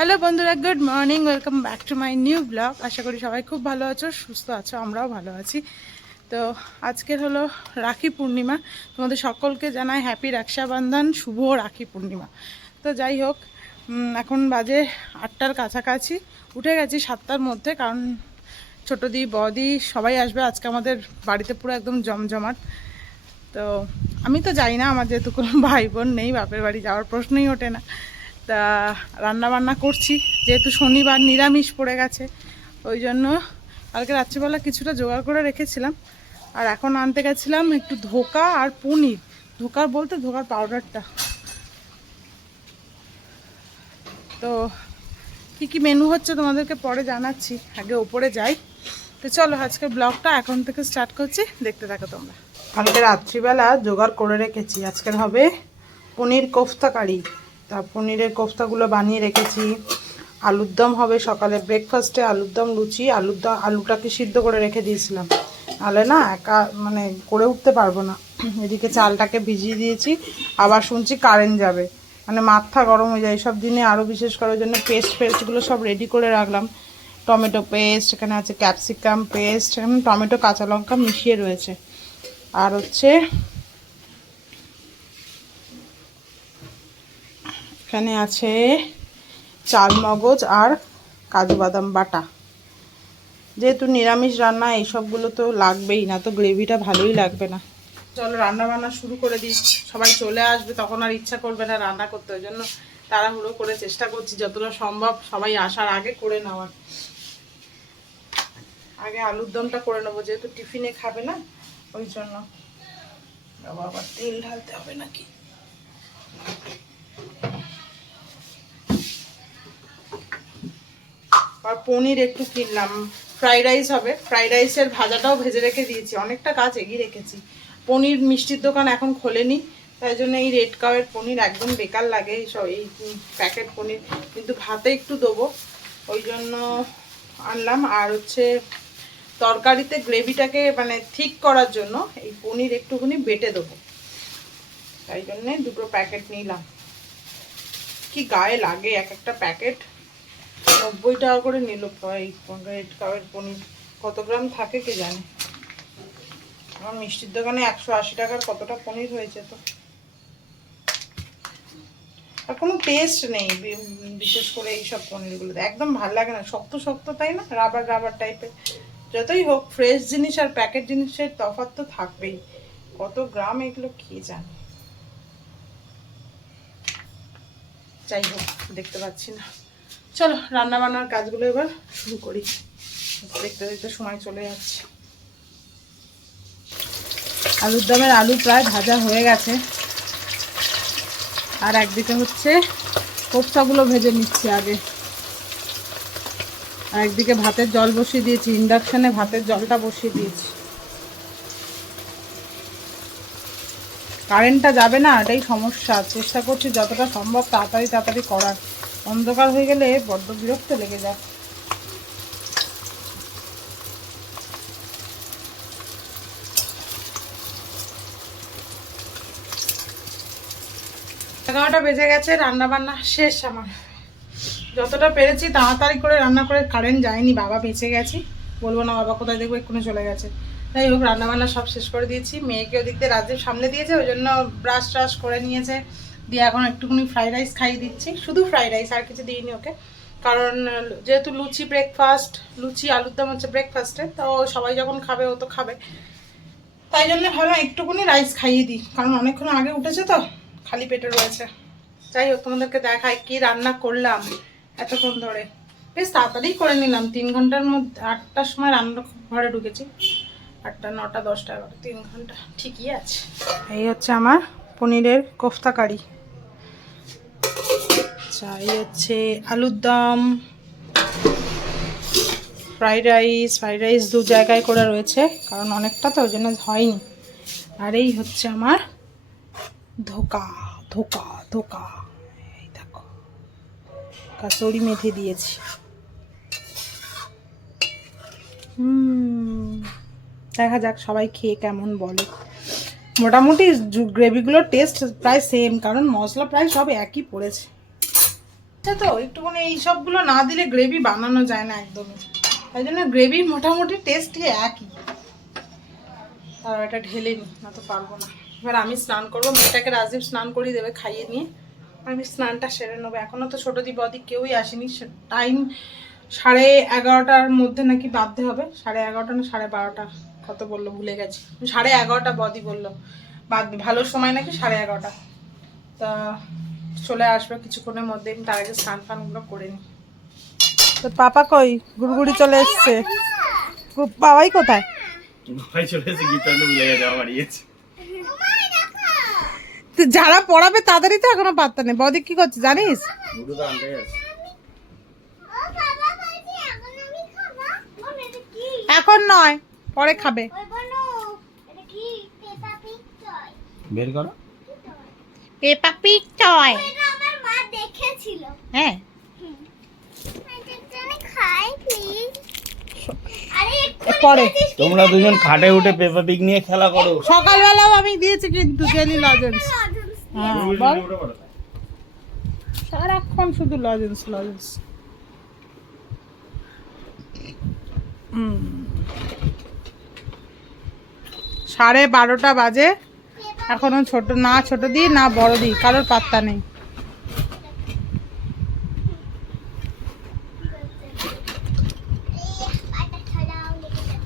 Hello বন্ধুরা, good morning, welcome back to my new blog. আশা করি সবাই খুব ভালো আছো, সুস্থ আছো, আমরাও ভালো আছি। তো আজকের হলো রাখি পূর্ণিমা। তোমাদের সকলকে জানাই হ্যাপি রক্ষাবন্ধন, শুভ রাখি পূর্ণিমা। তো যাই হোক, এখন বাজে 8টার কাছাকাছি। উঠে গেছি 7টার মধ্যে, কারণ ছোটো দি বদি সবাই আসবে আজকে আমাদের বাড়িতে, পুরো একদম জমজমাট। তো আমি তো যাই না, আমার যেহেতু কোনো ভাই বোন নেই, বাপের বাড়ি যাওয়ার প্রশ্নই ওঠে না। তা রান্না বান্না করছি, যেহেতু শনিবার নিরামিষ পড়ে গেছে, ওই জন্য কালকে রাত্রিবেলা কিছুটা জোগাড় করে রেখেছিলাম। আর এখন আনতে গেছিলাম একটু ধোকা আর পনির। ধোকা বলতে ধোকার পাউডারটা। তো কী কী মেনু হচ্ছে তোমাদেরকে পরে জানাচ্ছি, আগে ওপরে যাই। তো চলো আজকের ব্লগটা এখন থেকে স্টার্ট করছি, দেখতে থাকো তোমরা। কালকে রাত্রিবেলা জোগাড় করে রেখেছি, আজকের হবে পনির কোফতা কারি। তা পনিরের কোফতাগুলো বানিয়ে রেখেছি। আলুর দম হবে সকালে ব্রেকফাস্টে, আলুর দম, লুচি। আলুটাকে সিদ্ধ করে রেখে দিয়েছিলাম, নাহলে না একা মানে করে উঠতে পারবো না। এদিকে চালটাকে ভিজিয়ে দিয়েছি, আবার শুনছি কারেন্ট যাবে, মানে মাথা গরম হয়ে যায় এইসব দিনে। আরও বিশেষ করে ওই জন্য পেস্টগুলো সব রেডি করে রাখলাম। টমেটো পেস্ট, এখানে আছে ক্যাপসিকাম পেস্ট, এখানে টমেটো কাঁচা লঙ্কা মিশিয়ে রয়েছে। আর হচ্ছে এখানে আছে চাল মগজ আর কাজু বাদাম বাটা। যেহেতু নিরামিষ রান্না, এইসবগুলো তো লাগবেই, না তো গ্রেভিটা ভালোই লাগবে না। চলো রান্না বান্না শুরু করে দিই, সবাই চলে আসবে, তখন আর ইচ্ছা করবে না রান্না করতে। ওই জন্য তাড়াহুড়ো করে চেষ্টা করছি যতটা সম্ভব সবাই আসার আগে করে নেওয়ার। আগে আলুর দমটা করে নেবো, যেহেতু টিফিনে খাবে না, ওই জন্য। বাবা, আবার তেল ঢালতে হবে নাকি? আর পনির একটু কিনলাম, ফ্রাইড রাইস হবে। ফ্রাইড রাইসের ভাজাটাও ভেজে রেখে দিয়েছি, অনেকটা কাজ এগিয়ে রেখেছি। পনির মিষ্টির দোকান এখন খোলেনি, তাই জন্য এই রেড কাউয়ের পনির একদম বেকার লাগে, এই প্যাকেট পনির। কিন্তু ভাতে একটু দেবো, ওই জন্য আনলাম। আর হচ্ছে তরকারিতে গ্রেভিটাকে মানে ঠিক করার জন্য এই পনির একটুখানি বেটে দেবো, তাই জন্যে দুটো প্যাকেট নিলাম। কি গায়ে লাগে এক একটা প্যাকেট, 90 টাকা করে নিল এই রেড কাউয়ের পনির। কত গ্রাম থাকে কে জানে। আমার মিষ্টির দোকানে 180 টাকার কতটা পনির হয়েছে। তো আর কোনো টেস্ট নেই, বিশেষ করে এইসব পনিরগুলোতে একদম ভালো লাগে না, শক্ত শক্ত, তাই না, রাবার রাবার টাইপের। যতই হোক ফ্রেশ জিনিস আর প্যাকেট জিনিসের তফাৎ তো থাকবেই। কত গ্রাম এগুলো কে জানে। যাই হোক, দেখতে পাচ্ছি না। চলো রান্না বান্নার কাজগুলো এবার শুরু করি, দেখতে দেখতে সময় চলে যাচ্ছে। আলুর দমের আলু প্রায় ভাজা হয়ে গেছে, আর একদিকে হচ্ছে কোফতাগুলো ভেজে নিচ্ছি আগে। আর একদিকে ভাতের জল বসিয়ে দিয়েছি, ইন্ডাকশানে ভাতের জলটা বসিয়ে দিয়েছি। কারেন্টটা যাবে না, এটাই সমস্যা। চেষ্টা করছি যতটা সম্ভব তাড়াতাড়ি করার। অন্ধকার হয়ে গেলে বড্ড বিরক্ত লেগে যায়। এগারোটা বেজে গেছে, রান্না বান্না শেষ আমার। যতটা পেরেছি তাড়াতাড়ি করে রান্না করে, কারেন্ট যায়নি, বাবা বেঁচে গেছি বলবো না, বাবা কোথায় দেখবো এক্ষুনি চলে গেছে। যাই হোক, রান্নাবান্না সব শেষ করে দিয়েছি। মেয়েকে ওদিক দিয়ে রাজ্যের সামনে দিয়েছে, ওই জন্য ব্রাশ ট্রাশ করে নিয়েছে, দিয়ে এখন একটুখানি ফ্রাইড রাইস খাইয়ে দিচ্ছি। শুধু ফ্রাইড রাইস, আর কিছু দিইনি ওকে, কারণ যেহেতু লুচি ব্রেকফাস্ট, লুচি আলুর দম হচ্ছে ব্রেকফাস্টে, তো সবাই যখন খাবে ও তো খাবে, তাই জন্য ভাবলাম একটুখানি রাইস খাইয়ে দিই, কারণ অনেকক্ষণ আগে উঠেছে তো খালি পেটে রয়েছে। যাই হোক, তোমাদেরকে দেখাই কি রান্না করলাম এতক্ষণ ধরে। বেশ তাড়াতাড়ি করে নিলাম, 3 ঘন্টার মধ্যে। 8টার সময় রান্না ঘরে ঢুকেছি, 8টা 9টা 10টা 11টা, 3 ঘন্টা ঠিকই আছে। এই হচ্ছে আমার পনিরের কোফতা কারি। আচ্ছা, এই হচ্ছে আলুর দম, ফ্রাইড রাইস 2 জায়গায় করে রয়েছে, কারণ অনেকটা তো ওই জন্য হয়নি। আর এই হচ্ছে আমার ধোকা ধোকা ধোকা, এই দেখো কাসুরি মেথি দিয়েছি। দেখা যাক সবাই খেয়ে কেমন বলে। মোটামুটি গ্রেভিগুলোর টেস্ট প্রায় সেম, কারণ মশলা প্রায় সব একই পড়েছে। বাচ্চা তো একটুখানি এই সবগুলো না দিলে গ্রেভি বানানো যায় না একদমই, তাই জন্য গ্রেভি মোটামুটি টেস্টই একই। আর এটা ঢেলে নি, না তো পারবো না। এবার আমি স্নান করবো, মেয়েটাকে রাজীব স্নান করিয়ে দেবে খাইয়ে নিয়ে, আমি স্নানটা সেরে নেবো। এখনও তো ছোটো দি বদি কেউই আসেনি। টাইম 11:30টার মধ্যে নাকি বাঁধতে হবে, 11:30 না 12:30 কত বললো ভুলে গেছি, 11:30 বদি বললো বাঁধবে, ভালো সময় নাকি 11:30। তা চলে আসবে কিছুক্ষণের মধ্যে, আমি তার আগে স্নান ফানগুলো করে নিই। তো পাপা কই? গুড়গুড়ি চলে এসছে। বাবাই কোথায়? যারা পড়াবে তাদেরই তো এখনো পাত্তা নেই। বদি কি করছে জানিস? এখন নয়, পরে খাবে। বের করো। পেপা পিগ টয়। আমার মা দেখেছিল। হ্যাঁ, খাই প্লিজ। আরে পরে তোমরা দুজন খাটে উঠে পেপা পিগ নিয়ে খেলা করো। সকালবেলাও আমি দিয়েছি কিন্তু জেলি লজেন্স। হ্যাঁ বল, সারাক্ষণ শুধু লজেন্স লজেন্স। 12:30 বাজে, এখনো ছোট না, ছোট দি না বড় দি, কারোর পাত্তা নেই।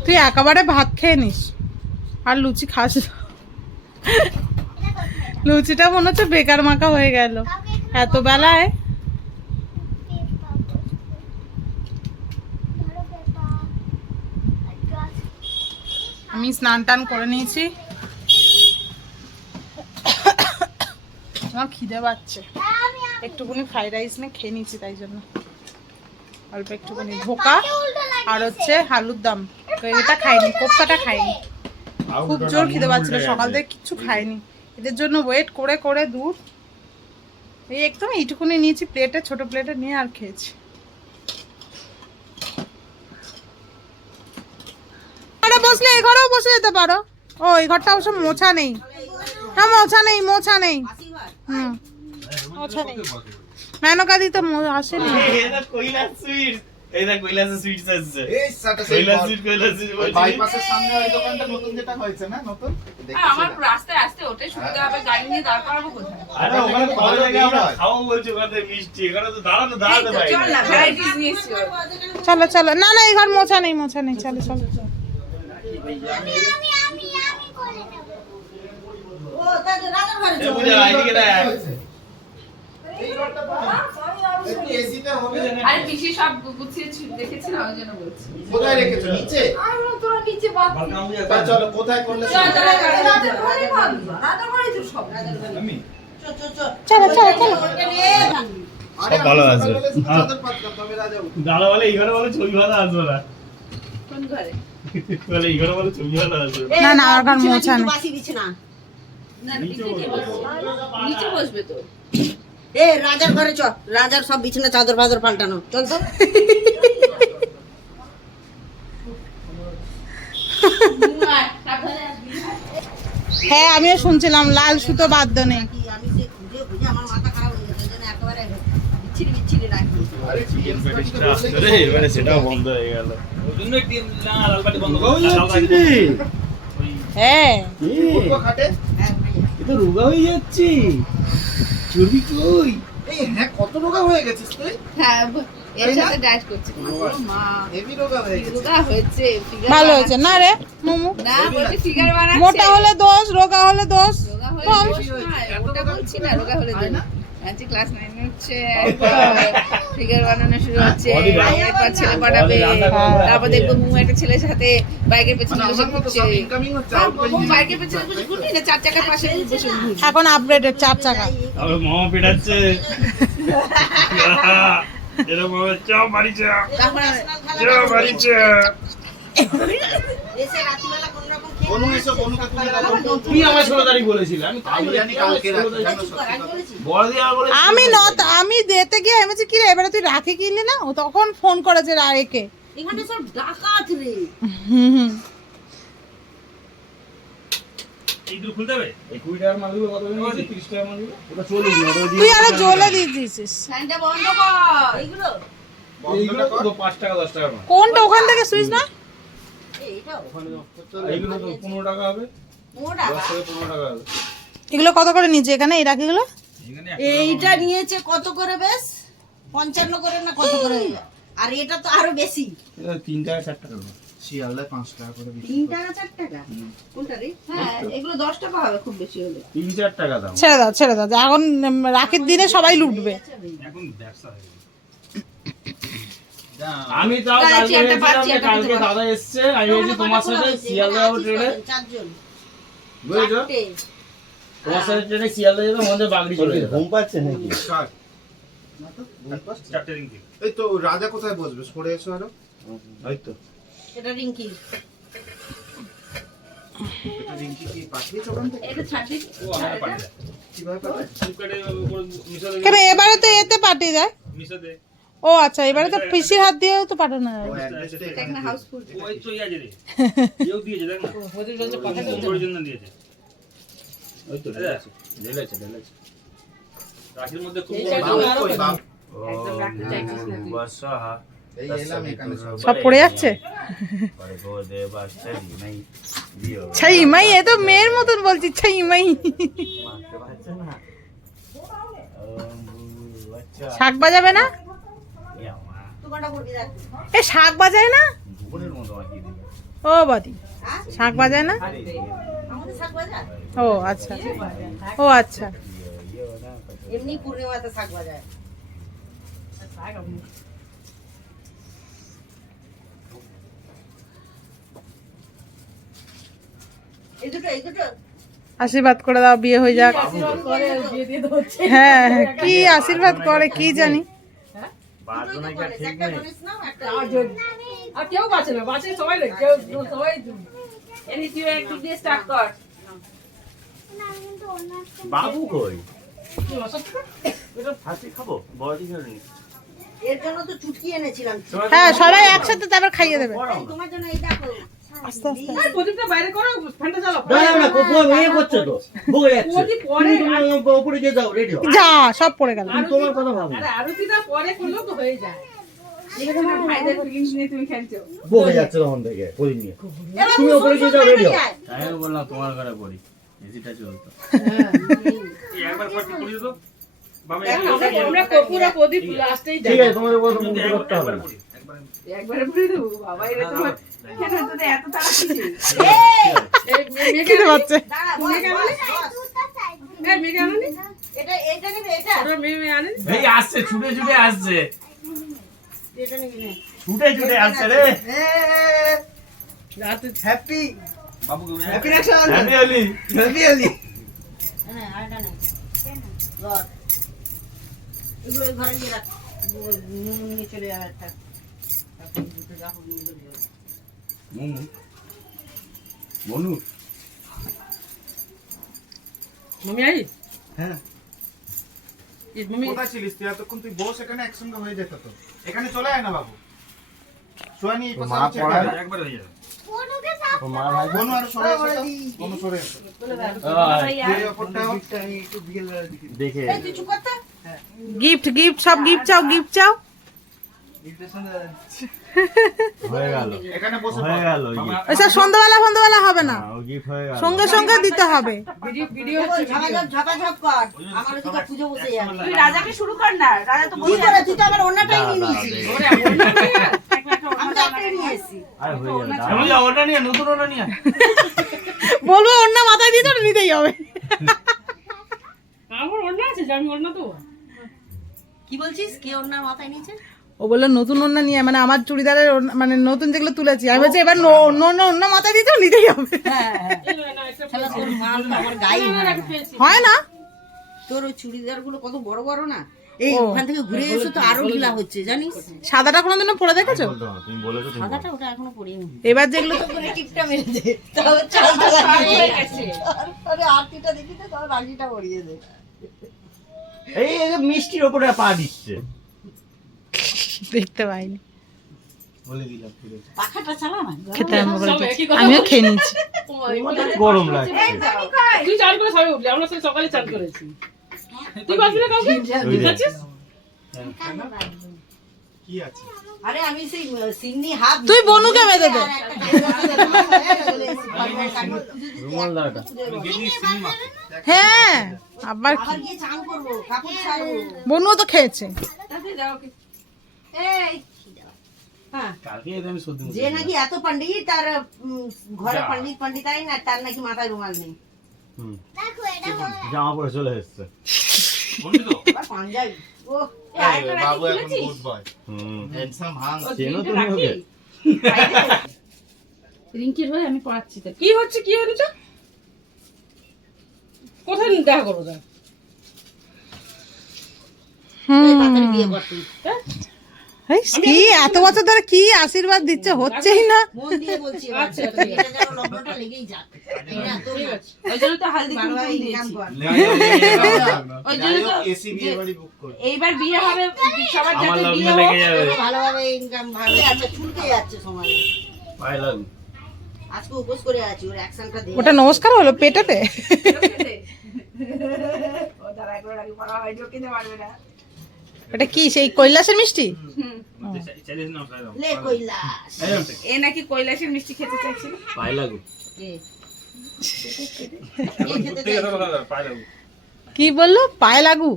তুই একেবারে ভাত খেয়ে নিস আর লুচি খাস। লুচিটা মনে হচ্ছে বেকার মাখা হয়ে গেল এত বেলায়। আমি স্নান টান করে নিয়েছি, আমার খিদে পাচ্ছে, একটুখানি ফ্রাইড রাইস নিয়ে খেয়ে নিয়েছি, তাই জন্য অল্প একটুখানি ধোকা আর হচ্ছে আলুর দম। এটা খাইনি, কোপ্তাটা খাইনি, খুব জোর খিদে পাচ্ছিল, সকাল থেকে কিচ্ছু খাইনি। এদের জন্য ওয়েট করে করে দূর এই একদম এইটুকুনি নিয়েছি প্লেটে, ছোট প্লেটে নিয়ে আর খেয়েছি। বসলে এই ঘরেও বসে যেতে পারো। ও এই ঘরটা অবশ্য মোছা নেই, না মোছা নেই, মোছা নেই, মোছা নেই। মেনকা দিতে আসেনি। চলো চলো, না না এই ঘর মোছা নেই, মোছা নেই, চলো চলো। চলো চলো চলো, ভালো আসবে। দাদা বলে এই ঘরে বলে ছবি ভালো আসবে না, কোন ঘরে বলে এই ঘরে বলে ছবি ভালো আসবে না না আর ঘর মোছা নেই। নিচে বসবে তো। এ রাজার ঘরে চ, রাজার সব বিছানা চাদর ফাদর পাল্টানো, চল তো। হ্যাঁ আমিও শুনছিলাম লাল সুতো বাধ্য নেই। আমি যে খুঁজে খুঁজে আমার মাথা খারাপ হয়ে গেছে, জন্য একেবারে বিচ্ছিরি বিচ্ছিরি রাখি। এবারে সেটাও বন্ধ হয়ে গেল। হ্যাঁ তো রোগা হয়ে যাচ্ছে, চর্বি কই? হ্যাঁ কত রোগা হয়ে গেছিস তুই? হ্যাঁ এর সাথে ডায়েট করছি। মা হেভি রোগা হয়ে গেছিস। রোগা হয়েছে, ভালো হয়েছে না রে মোমো? না বলতে ফিগার বানাচ্ছে। মোটা হলে দোষ, রোগা হলে দোষ। রোগা হলে দোষ নয়, ওটা বলছি না, রোগা হলে দোষ। আজকে ক্লাস 9 এ হচ্ছে, ফিগার বানানো শুরু হচ্ছে, এরপর ছেলে পড়াবে, তারপর দেখবো মু একটা ছেলের সাথে বাইকের পেছনে বসে ঘুরছে। বাইকের পেছনে বসে ঘুরবি না, 4 চাকার পাশে বসে ঘুরবি। এখন আপগ্রেডেড 4 চাকা। আমার মামা পেটাচ্ছে, এরা মামা চাও বাড়ি চা, চাও বাড়ি চা। এসে রাত্রিবেলা কোন রকম খেয়ে বনু এসো, বনুকে তুমি তুই আমার 16 তারিখ বলেছিলি, আমি আমি জানি কালকে রাতে বড় দিয়ে বলে আমি দিতে গিয়ে ভেবেছি কি রে এবারে তুই রাখি কিনলি না, ও তখন ফোন করেছে রায়কে। এখানে সব ডাকাত রে। হুম হুম। এইগুলো খুলতে হবে এই 20 টাকার মালগুলো কত করে নিয়েছে 30 টাকার মালগুলো ওটা চলুক না ওটা তুই আরে জ্বলে দিয়ে দিয়েছিস। ফ্যানটা বন্ধ কর এইগুলো এইগুলো তো 5 টাকা 10 টাকার মাল কোনটা ওখান থেকে সুইচ না? এইটাও ওখানে এইগুলো তো 15 টাকা হবে মোটা 10 থেকে 15 টাকা হবে এগুলো কত করে নিচে এখানে এই রাখিগুলো? এখানে এইটা নিয়েছে কত করে বেশ 55 করে না কত করে আর এটা তো আরো বেশি 3 টাকা 4 টাকা শিয়ালদায় 5 টাকা করে বিক্রি 3 টাকা 4 টাকা কোনটা রে হ্যাঁ এগুলো 10 টাকা হবে খুব বেশি হলে 3-4 টাকা দাম ছেড়ে দাও এখন রাখির দিনে সবাই লুটবে। এখন ব্যবসা হয়ে গেছে আমি তাও পাচ্ছি, কালকে একটা পাচ্ছি, এসেছিলাম, একটা কালকে দিতে দাদা এসছে আমি বলছি তোমার সাথে শিয়ালদা ট্রেনে চারজন বুঝেছো তোমার সাথে ট্রেনে শিয়ালদা যেতে মধ্যে বাগড়ি চলে যেত ঘুম পাচ্ছে নাকি? কার? 4টে রিংকি এই তো রাজা কোথায় বসবে সরে এসো আরো ওই তো। এটা রিংকি এটা রিঙ্কি কি পাঠিয়েছো ওখান থেকে এটা ছাড়ি ও আমার পাঠিয়ে দেয় কিভাবে পাঠায়? ফ্লিপকার্টে উপর মিশো কেন এবারে তো এতে পাঠিয়ে দেয়? মিশোতে ও আচ্ছা এবারে তো পিসির হাত দিয়েও তো পাঠানো যায়। ও অ্যাড্রেসটা এটা এখানে হাউসফুল ওই তো ইয়া রে কেউ দিয়েছে দেখ না কোম্পানির জন্য দিয়েছে ওই তো ঢেলেছে, ঢেলেছে, ঢেলেছে। রাখির মধ্যে খুব একদম রাখতে চাইছিস না তুই। বর্ষা এই এলাম এখানে সব সব পড়ে যাচ্ছে। পরে গো দেবা সেই নাই দিও ছাই মাই এ তো মেয়ের মতন বলছি ছাই মাই। মারতে পারছে না আচ্ছা শাক বাজাবে না? ইয়ামা তুই কোনটা করবি দেখ এ শাক বাজায় না? দুপুরের মতো মাখিয়ে দিবে ও বাদি শাক বাজায় না? আমাদের শাক ভাজা ও আচ্ছা ও আচ্ছা ইয়ে না এমনি পূর্ণিমাতে শাক ভাজা এই দুটো আশীর্বাদ করে দাও বিয়ে হয়ে যাক। হ্যাঁ কি আশীর্বাদ করে কি জানি। বাথরুমে কি ঠিক একটা নেই বলিস না একটা আর কেউ বাঁচে না, বাঁচে সবাই না, কেউ সবাই এনি তুই একটু দিয়ে স্টার্ট কর না কিন্তু অন্য একটা বাবু কই এটা ফাঁসি খাবো বড় দিকে নি এর জন্য তো চুটকি এনেছিলাম হ্যাঁ সবাই একসাথে তারপর খাইয়ে দেবে। এই তোমার জন্য এই দেখো আস্তে আস্তে এই প্রদীপটা বাইরে করো, ফ্যানটা চালাও। না না কোকো মেয়ে করছে তো বলে যাচ্ছে প্রদীপ পরে তুমি উপরে গিয়ে যাও রেডি হও যা সব পড়ে গেল। তোমার কথা ভাবো আরে আরতিটা পরে করলেও তো হয়ে যায়। এখানে ভাইদের ফিলিংস নিয়ে তুমি খেলছো। বলে যাচ্ছে তখন থেকে পরি নিয়ে তুমি উপরে গিয়ে যাও রেডি হও আমি বললাম তোমার ঘরে পড়ি এসিটা চলতো এই একবার পাঠিয়ে পড়িয়ে দাও বাবা আমরা কপুরা প্রদীপ লাস্টেই ঠিক আছে তোমাদের কথা মুখ করতে হবে না একবারে পুরি দেবো বাবা, এটা তোমার কেন তোদের এত তাড়া কিসে? কি বাচ্চা দাঁড়া বল বল দুটো সাইড এই মেয়ে কেন নি? এটা নেবে এটা ওটা মেয়ে আনেন। এই আসছে ছুটে ছুটে আসছে এটা নিবি না ছুটে ছুটে আসছে রে হ্যাপি বাবু হ্যাপি অ্যাকশন হ্যাপি আলি হ্যাপি আলি হ্যাঁ আরেকটা নে গড এগুলো এই ঘরে দিয়ে রাখ নুন নিয়ে চলে যাবে একটা তারপর দুটো যা হোক নিয়ে চলে যাবে মনু মনু মমি আই হ্যাঁ এই মমি কোথায় ছিলিস তুই এতক্ষণ তুই বস এখানে একসঙ্গে হয়ে যেত তো এখানে চলে আয় না বাবু সোয়ানি এই পাশে আছে একবার হয়ে যাবে ফোনকে সাফ মা ভাই বনু আর সরে এসো তো বনু সরে এসো এই অপরটা একটু বিকেল বেলা দিকে দেখে এই তুই চুপ কর তো গিফট গিফট সব গিফট চাও গিফট চাও। হয়ে গেল এখানে বসে হয়ে পড়। গেল আচ্ছা সন্ধ্যাবেলা হবে না, ও গিফট হয়ে গেল সঙ্গে সঙ্গে দিতে হবে। ভিডিও ঝাপাঝপ কর আমার ওদিকে পুজো বসে যাবে তুই রাজাকে শুরু কর না, রাজা তো কি করে তুই তো আমার অন্যটাই নিয়ে নিয়েছিস ওরে ওটা নিয়ে আমি তো একটাই নিয়ে এসেছি আর হয়ে গেল আমি ওটা নিয়ে নতুন ওটা নিয়ে বলবো অন্য মাথায় দিয়ে তো নিতেই হবে। আমার অন্য আছে, আমি অন্য তো কি বলছিস কে ওনার মাথায় নিচে ও বললো নতুন অন্য নিয়ে মানে আমার চুড়িদারের মানে নতুন যেগুলো তুলেছি আমি বলছি এবার অন্য মাথায় দিয়ে তো নিতেই হবে। হ্যাঁ শালা তোর মাল তো আমার গায়ে হয় না তোর ওই চুড়িদার গুলো কত বড় বড় না এই ওখান থেকে ঘুরে এসে তো আরো ঢিলা হচ্ছে জানিস সাদাটা কোনোদিনও পরে দেখেছো? তুমি বলেছো তুমি সাদাটা ওটা এখনো পড়িনি এবার যেগুলো করে টিপটা মেরে দে তাহলে চালটা লাগিয়ে গেছে আরে আরতিটা দেখি তো তাহলে রাগিটা পড়িয়ে দে এই মিষ্টির উপরে পা দিচ্ছে দেখতে পাইনি। বলে দিলাম ফিরে। পাখাটা চালা না খেতে আরম্ভ করে দিয়েছি। আমিও খেয়ে নিচ্ছি। গরম লাগছে। তুই চান করে সবাই উঠলি আমরা সকালে চান করেছি তুই পারবি না কাউকে বুঝছিস কি আছে? আরে আমি সেই সিন্নি হাফ তুই বনুকে বেঁধে দে। রুমাল দাওটা হ্যাঁ আবার কি গিয়ে চান করব কাপড় ছাড়বো বনুও তো খেয়েছে। এই হ্যাঁ কালকে এটা আমি সত্যি যে নাকি এত পণ্ডিত তার ঘরে পণ্ডিত পণ্ডিতাই না তার নাকি মাথায় রুমাল নেই দেখো এটা জামা পরে চলে এসেছে। আবার পাঞ্জাবি ও বাবু এখন গুড বয়, হ্যান্ডসাম হাং। চেনো তুমি ওকে? রিঙ্কির হয়ে আমি পড়াচ্ছি তো কি হচ্ছে কি হচ্ছে কোথায় দেখা করবো যা বিয়ে করতে এই কি এত বছর ধরে কি আশীর্বাদ দিচ্ছে হচ্ছেই না। মন দিয়ে বলছি আচ্ছা এটা যেন লগ্নটা লেগেই যাক ঠিক আছে ওই জন্য তো হালদি কুমকুম ইনকাম কর ওই জন্য তো এসি বিয়ে বাড়ি বুক কর। এইবার বিয়ে হবে সবার আমার যাতে লগ্নে বিয়ে লেগে যাবে। হোক ভালোভাবে ইনকাম ভালো আছে চুলকে যাচ্ছে সময় পায়ে লাগবে। আজকে উপোস করে আছি ওর অ্যাকশনটা দে ওটা নমস্কার হলো পেটেতে। ও দাঁড়া করে রাখি পড়া হয় ঢোকে দিতে পারবে না ওটা কি সেই কৈলাসের মিষ্টি? চালিস না পায়ে লাগবে। লে কৈলাস এ নাকি কৈলাসের মিষ্টি খেতে চাইছিল পায়ে লাগবে। এ খেতে চাইছিল পায়ে লাগবে। কি বললো পায়ে লাগু?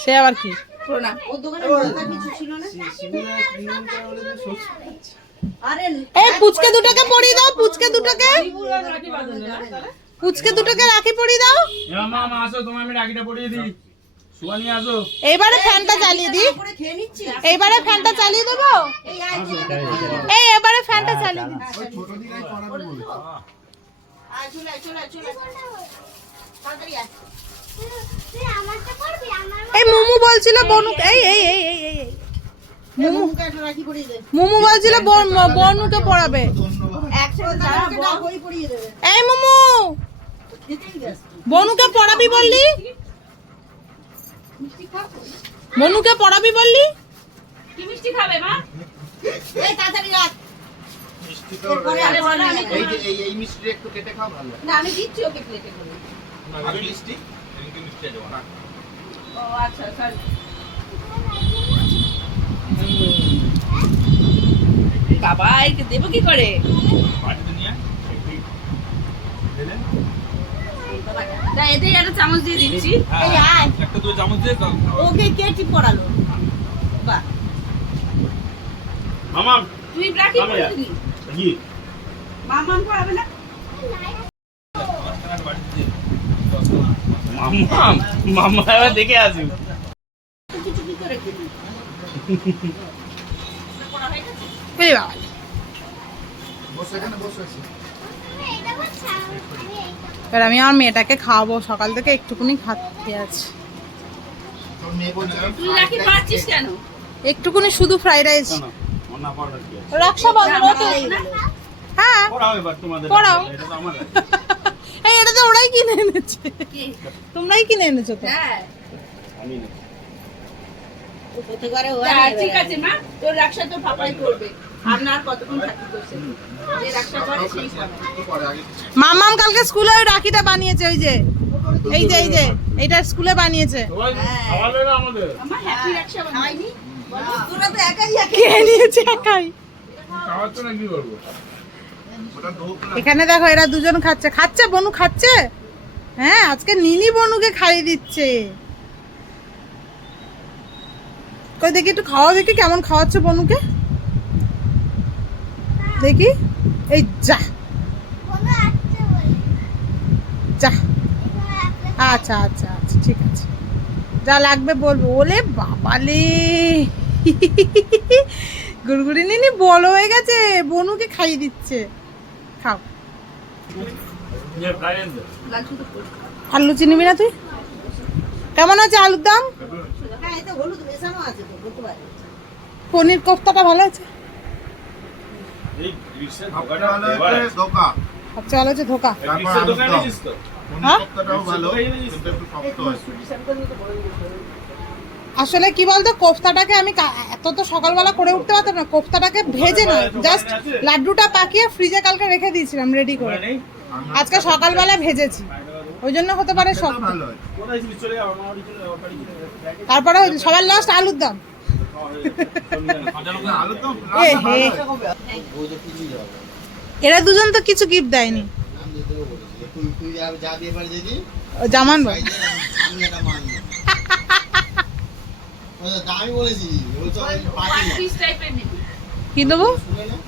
সে আবার কি? প্রণাম ও দোকানে মশলা কিছু ছিল না আরে এই পুচকে দুটোকে পরিয়ে দাও, পুচকে দুটোকে, পুচকে দুটোকে রাখি পরিয়ে দাও। মা আসো তোমার আমি রাখিটা পরিয়ে দিই। সুয়ানি আসো। এইবারে ফ্যানটা চালিয়ে দি, করে খেয়ে নিচ্ছি এইবারে ফ্যানটা চালিয়ে দেবো। এই আয় এই এবারে ফ্যানটা চালিয়ে দিচ্ছি। ওই ছোট দিনাই পড়াবে বলে। আয় চলে তাড়াতাড়ি আয় তুই আমারটা করবি আমার এই মুমু বলছিল বনু, এই এই এই এই এই এই। মুমু মুখে একটা রাখি পরিয়ে দে মুমু বলছিল বনুকে পড়াবে। ধন্যবাদ। একসাথে যারা বই পরিয়ে দেবে এই মুমু দিতেই গেছে বনুকে পড়াবি বললি, বনুকে পড়াবি বললি। কি মিষ্টি খাবে মা এই তাড়াতাড়ি রাখ মিষ্টি তো এরপরে আরে বলো আমি এই যে এই মিষ্টিটা একটু কেটে খাও ভালো। না আমি দিচ্ছি ওকে প্লেটে করে আর মিষ্টি ও আচ্ছা সরি বাবা একে দেব কি করে না এতে একটা চামচ দিয়ে দিচ্ছি এই আয় একটা দুই চামচ দিয়ে দাও। ওকে কে টিপ পড়ালো বাহ মামা তুই রাখি আমি পড়ে দিলি কি? মামাম পড়াবে না মামা মামা এবার দেখে আসি। কিছু কি করে খেলি এই বাবা বসে এখানে বসে আছি। এটা বলছি আমি এইটা এবার আমি আমার মেয়েটাকে খাওয়াবো, সকাল থেকে একটুকুনি খাতে আছে, তোর মেয়ে বলছে তুই রাখি পাচ্ছিস কেন একটুকুনি শুধু ফ্রাইড রাইস। না পড়ার কি আছে? রক্ষা বন্ধন হ্যাঁ পড়াও এবার তোমাদের। পড়াও। এটা তো আমার। এই এটা তো ওরাই কিনে এনেছে, তোমরাই কিনে এনেছো তো। হ্যাঁ আমি না। ঠিক আছে মা তোর রাখসা তো পাপাই করবে আপনার কতক্ষণ থাকি করছে যে রাখসা করে সেই করে কি করে আগে মামাম কালকে স্কুলে ওই রাখিটা বানিয়েছে, ওই যে এই যে এই যে এইটা স্কুলে বানিয়েছে। সবাই খাওয়া দাওয়া আমাদের। আমার হ্যাপি রাখসা বানাইনি তোরা তো একাই কে নিয়েছে একাই। খাওয়ার তো না কি করবো? ওটা ঢোক না। এখানে দেখো এরা দুজন খাচ্ছে, খাচ্ছে বনু খাচ্ছে। হ্যাঁ আজকে নিনি বনুকে খাইয়ে দিচ্ছে। কই দেখি একটু খাওয়া, দেখি কেমন খাওয়াচ্ছে বনুকে, দেখি। এই যা কোনো আসছে বলে যা, কোনো আসছে আচ্ছা আচ্ছা আচ্ছা ঠিক আছে, যা লাগবে বলবো। ওলে বাবালে গুড়গুড়ি নিনি বড় হয়ে গেছে, বনুকে খাইয়ে দিচ্ছে। খাও। যে ফ্রাইড আলু চিনিবি না তুই? কেমন আছে আলুর দাম? হ্যাঁ এতে হলুদ মেশানো আছে তো বলতে পারি পনির কোফতাটা ভালো আছে, এই রিক্সার আপনারা দোকানটা হলো এবার একটা ধোকা। সবচেয়ে ভালো হচ্ছে ধোকা। রিক্সার দোকানে দাও। গেছিস তো? কোন হ্যাঁ? কোপ্তাটাও ভালো কিন্তু একটু শক্ত হয়। আসলে কি বলতো, কোফতাটাকে আমি এত তো সকালবেলা করে উঠতে পারতাম না, কোফতাটাকে ভেজে না, জাস্ট লাড্ডুটা পাকিয়ে ফ্রিজে কালকে রেখে দিয়েছিলাম রেডি করে, আজকে সকালবেলা ভেজেছি, ওই জন্য হতে পারে শক্ত। ভালো হয়। তারপরে ওই সবার লাস্ট আলুর দাম। আলুর দম এ হে, এরা দুজন তো কিছু গিফট দেয়নি। ও জামান ভাই ওয়ান পিস টাইপের নিবি, কি দেবো?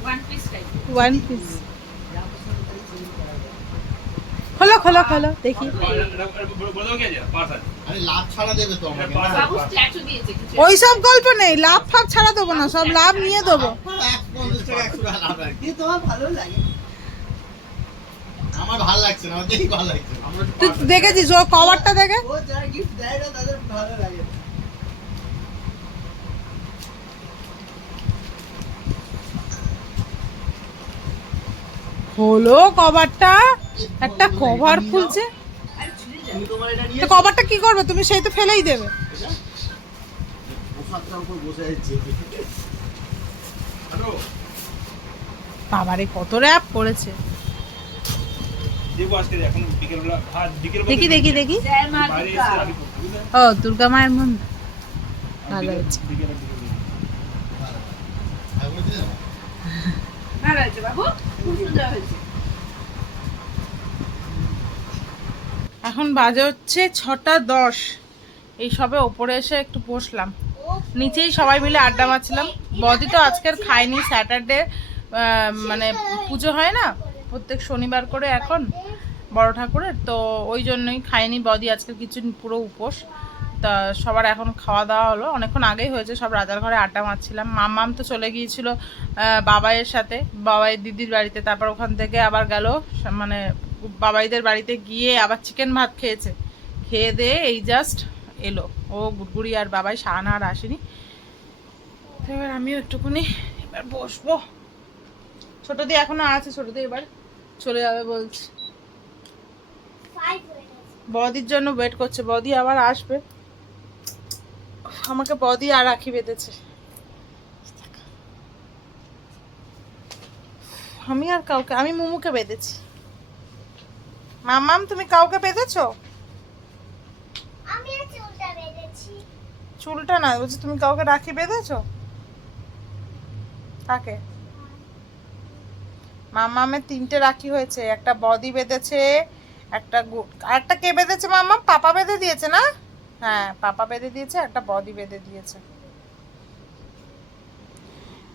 One piece type. One piece. খোলো খোলো খোলো দেখি। বাবু স্ট্যাচু দিয়েছে কিছু। ওই সব গল্প নেই, লাভ ফাভ ছাড়া দেবো না, সব লাভ নিয়ে দেবো। আমার ভালো লাগছে না, ওদেরই ভালো লাগছে। তুই দেখেছিস ও কভারটা দেখে? হলো কভারটা, একটা কভার খুলছে। তো কভারটা কি করবে তুমি? সেই তো ফেলেই দেবে। বাবারে কত র্যাপ করেছে। দেখি দেখি দেখি। জয় মা দুর্গা। ও দুর্গা মায়ের মন্দির, ভালো হয়েছে। ভালো হয়েছে বাবু, খুব সুন্দর হয়েছে। এখন বাজে হচ্ছে 6:10। এই সবে ওপরে এসে একটু বসলাম, নিচেই সবাই মিলে আড্ডা মারছিলাম। বদি তো আজকের খায়নি, স্যাটারডে মানে পুজো হয় না প্রত্যেক শনিবার করে এখন বড় ঠাকুরের, তো ওই জন্যই খায়নি বদি আজকে কিছু, পুরো উপোস। তা সবার এখন খাওয়া দাওয়া হলো, অনেকক্ষণ আগেই হয়েছে, সব রাজার ঘরে আড্ডা মারছিলাম। মাম্মাম তো চলে গিয়েছিল বাবাইয়ের সাথে, বাবাইয়ের দিদির বাড়িতে, তারপর ওখান থেকে আবার গেল মানে বাবাইদের বাড়িতে গিয়ে আবার চিকেন ভাত খেয়েছে, খেয়ে দিয়ে এই জাস্ট এলো। ও গুড়গুড়ি আর বাবাই, শাহানা আর আসেনি। তো এবার আমিও একটুখানি এবার বসবো। ছোট দিয়ে এখনো আছে, ছোট দিয়ে এবার চলে যাবে বলছে। বদির জন্য ওয়েট করছে, বদি আবার আসবে। আমাকে বদি আর রাখি বেঁধেছে, আমি আর কাউকে, আমি মুমুকে বেঁধেছি। মাম্মাম তুমি কাউকে বেঁধেছো? আমি চুলটা বেঁধেছি। চুলটা না, বলছি তুমি কাউকে রাখি বেঁধেছো? কাকে? মাম্মামের 3টে রাখি হয়েছে, একটা বদি বেঁধেছে, একটা কে বেঁধেছে মাম্মাম? পাপা বেঁধে দিয়েছে না? হ্যাঁ পাপা বেঁধে দিয়েছে, একটা বদি বেঁধে দিয়েছে।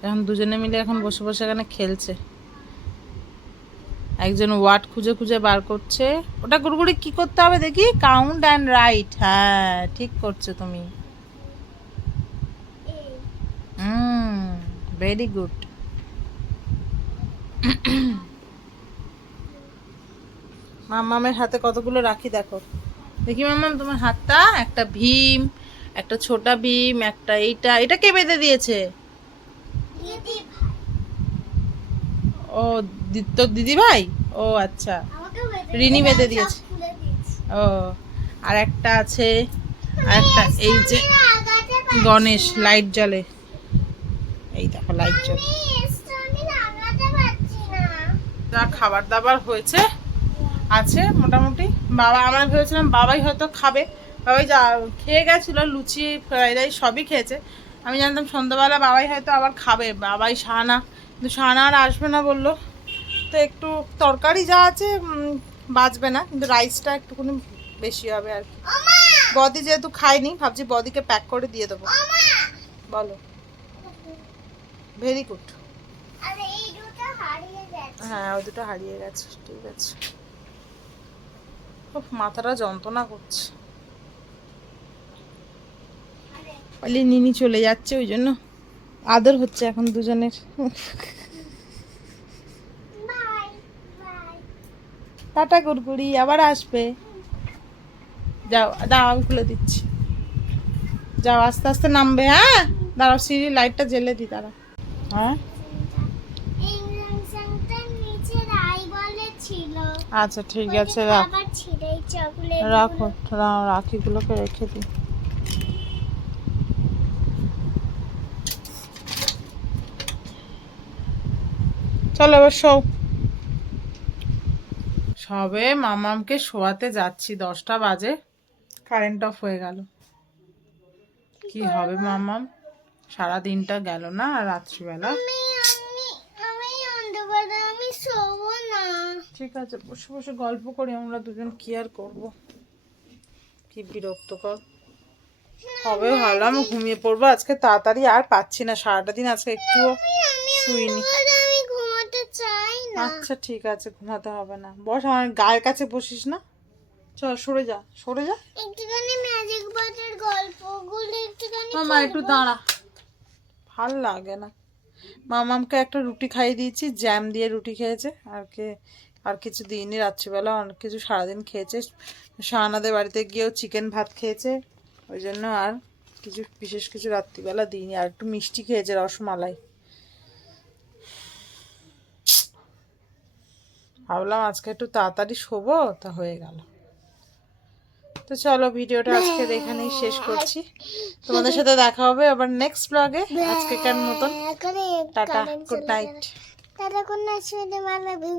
এখন দুজনে মিলে এখন বসে বসে এখানে খেলছে। একজন ওয়ার্ড খুঁজে খুঁজে বার করছে। ওটা গুড়গুড়ি কি করতে হবে দেখি? Count and right. হ্যাঁ ঠিক করছো তুমি, ভেরি গুড। মাম্মামের হাতে কতগুলো রাখি দেখো, দেখি মাম্মাম তোমার হাতটা। একটা ভীম, একটা ছোটা ভীম, একটা এটা কে বেঁধে দিয়েছে? দিদি ও তোর দিদি ভাই? ও আচ্ছা, আমাকে রিনি বেঁধে দিয়েছে। খুলে দিয়েছে। ও আর একটা আছে, আর একটা এই যে গণেশ লাইট জ্বলে, এই দেখো লাইট জ্বলে। আমি লাগাতে পারছি না। যা খাবার দাবার হয়েছে আছে মোটামুটি। বাবা, আমরা ভেবেছিলাম বাবাই হয়তো খাবে, বাবাই যা খেয়ে গেছিলো, লুচি ফ্রাইড রাইস সবই খেয়েছে। আমি জানতাম সন্ধ্যাবেলা বাবাই হয়তো আবার খাবে, বাবাই শাহানা, কিন্তু শাহানা আর আসবে না বললো। তো একটু তরকারি যা আছে বাঁচবে না, কিন্তু রাইসটা একটুখানি বেশি হবে আর কি। বদি যেহেতু খায়নি, ভাবছি বদিকে প্যাক করে দিয়ে দেবো। বলো, ভেরি গুড। আর এই দুটো হারিয়ে গেছে। হ্যাঁ ওই দুটো হারিয়ে গেছে, ঠিক আছে। মাথাটা যন্ত্রণা করছে, বলি নিনি চলে যাচ্ছে, ওই জন্য আদর হচ্ছে এখন দুজনের। Bye bye. টাটা গুড়গুড়ি, আবার আসবে। যাও দাও, আমি খুলে দিচ্ছি। যাও আস্তে আস্তে নামবে। হ্যাঁ দাঁড়াও, সিঁড়ি লাইটটা জ্বেলে দিই, দাঁড়াও। হ্যাঁ এই রংসাংটার নিচে রাই বলে ছিল। আচ্ছা ঠিক আছে, রাখ, আবার ছিঁড়ে চকলেট রাখো, রাখিগুলোকে রেখে দিই। চলো এবার শোও। সবে মামামকে শোয়াতে যাচ্ছি, 10টা বাজে, কারেন্ট অফ হয়ে গেল। কি হবে মামাম, সারা দিনটা গেল না, আর রাত্রিবেলা। আমি অন্ধকারে আমি শোবো না। ঠিক আছে, বসে বসে গল্প করি আমরা দুজন, কি আর করবো। কি বিরক্তকর হবে, ভাবলাম ঘুমিয়ে পড়বো আজকে তাড়াতাড়ি, আর পাচ্ছি না, সারাটা দিন আজকে একটুও শুইনি। আমি ঘুমাতে চাই না। আচ্ছা ঠিক আছে, ঘুমাতে হবে না, বস আমার গায়ের কাছে বসিস না, চল সরে যা, সরে যা। একটুখানি ম্যাজিক বাটের গল্পগুলো একটুখানি মামা একটু দাঁড়া, ভাল লাগে না। মামামকে একটা রুটি খাইয়ে দিয়েছি, জ্যাম দিয়ে রুটি খেয়েছে, আর কিছু দিইনি, রাত্রিবেলা অনেক কিছু সারাদিন খেয়েছে। শাহানাদের বাড়িতে গিয়েও চিকেন ভাত খেয়েছে, ওই জন্য আর কিছু বিশেষ কিছু রাত্রিবেলা দিইনি। আর একটু মিষ্টি খেয়েছে, রসমালাই। ভাবলাম আজকে একটু তাড়াতাড়ি শোবো, তা হয়ে গেল। তো চলো ভিডিওটা আজকে এখানেই শেষ করছি, তোমাদের সাথে দেখা হবে আবার নেক্সট ব্লগে। আজকে কার মতন টাটা, গুড নাইট। টাটা, good night, sweetie, my love you.